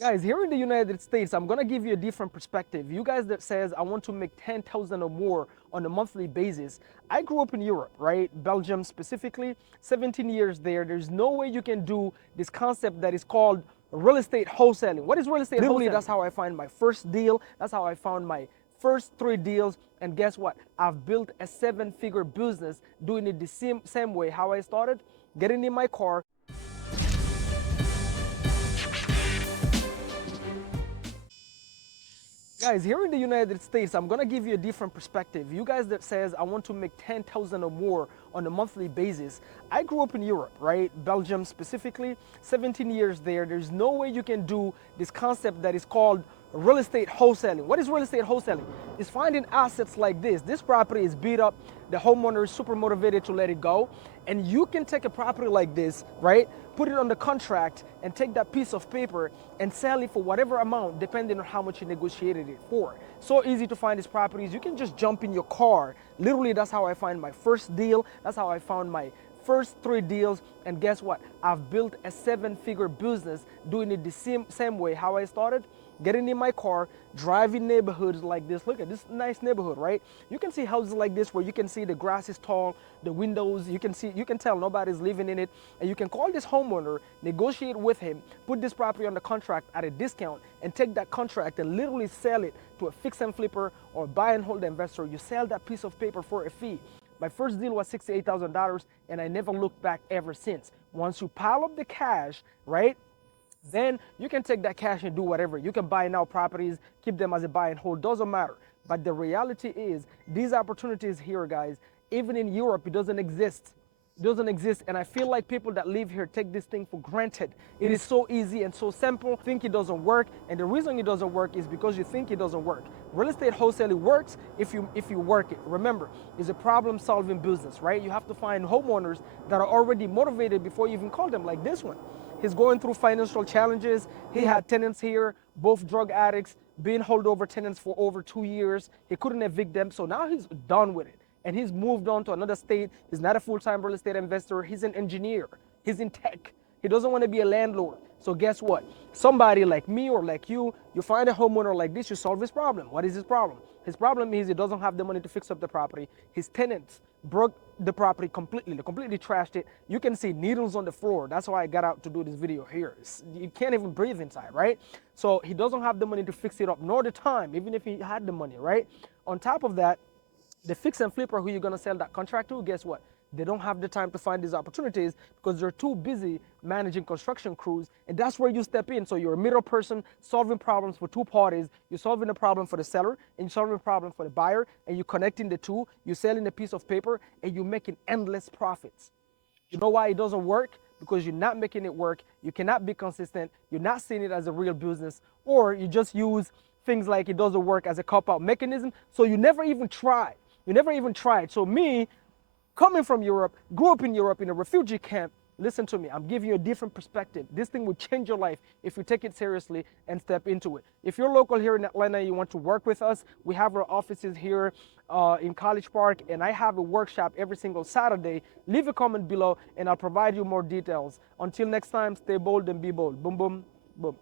Guys, here in the United States, I'm gonna give you a different perspective. You guys that says I want to make 10,000 or more on a monthly basis. I grew up in Europe, right? Belgium specifically, 17 years there. There's no way you can do this concept that is called real estate wholesaling. What is real estate Literally, wholesaling? That's how I find my first deal. That's how I found my first 3 deals. And guess what? I've built a 7-figure business doing it the same way how I started, getting in my car. Guys, here in the United States, I'm gonna give you a different perspective. You guys that says I want to make 10,000 or more on a monthly basis. I grew up in Europe, right? Belgium specifically, 17 years there. There's no way you can do this concept that is called real estate wholesaling. What is real estate wholesaling? It's finding assets like this. This property is beat up. The homeowner is super motivated to let it go. And you can take a property like this, right? Put it on the contract and take that piece of paper and sell it for whatever amount, depending on how much you negotiated it for. So easy to find these properties. You can just jump in your car. Literally, that's how I find my first deal. That's how I found my first 3 deals. And guess what? I've built a 7-figure business doing it the same way how I started, getting in my car, driving neighborhoods like this. Look at this nice neighborhood, right? You can see houses like this where you can see the grass is tall, the windows, you can tell nobody's living in it. And you can call this homeowner, negotiate with him, put this property on the contract at a discount, and take that contract and literally sell it to a fix and flipper or buy and hold investor. You sell that piece of paper for a fee. My first deal was $68,000, and I never looked back ever since. Once you pile up the cash, right, then you can take that cash and do whatever. You can buy now properties, keep them as a buy and hold, doesn't matter. But the reality is, these opportunities here, guys, even in Europe, it doesn't exist. It doesn't exist, and I feel like people that live here take this thing for granted. It is so easy and so simple. Think it doesn't work, and the reason it doesn't work is because you think it doesn't work. Real estate wholesaling works if you work it. Remember, it's a problem-solving business, right? You have to find homeowners that are already motivated before you even call them, like this one. He's going through financial challenges. He had tenants here, both drug addicts, being holdover tenants for over 2 years. He couldn't evict them, so now he's done with it. And he's moved on to another state. He's not a full-time real estate investor. He's an engineer. He's in tech. He doesn't want to be a landlord. So guess what? Somebody like me or like you find a homeowner like this, you solve his problem. What is his problem? His problem is he doesn't have the money to fix up the property. His tenants broke the property completely. They completely trashed it. You can see needles on the floor. That's why I got out to do this video here. You can't even breathe inside, right? So he doesn't have the money to fix it up, nor the time, even if he had the money, right? On top of that, the fix and flipper who you're gonna sell that contract to, guess what? They don't have the time to find these opportunities because they're too busy managing construction crews, and that's where you step in. So you're a middle person solving problems for two parties. You're solving a problem for the seller, and you're solving a problem for the buyer, and you're connecting the two. You're selling a piece of paper, and you're making endless profits. You know why it doesn't work? Because you're not making it work. You cannot be consistent. You're not seeing it as a real business, or you just use things like it doesn't work as a cop-out mechanism. So you never even try. You never even tried. So me, coming from Europe, grew up in Europe in a refugee camp, listen to me, I'm giving you a different perspective. This thing will change your life if you take it seriously and step into it. If you're local here in Atlanta, you want to work with us, we have our offices here in College Park, and I have a workshop every single Saturday. Leave a comment below, and I'll provide you more details. Until next time, stay bold and be bold. Boom, boom, boom.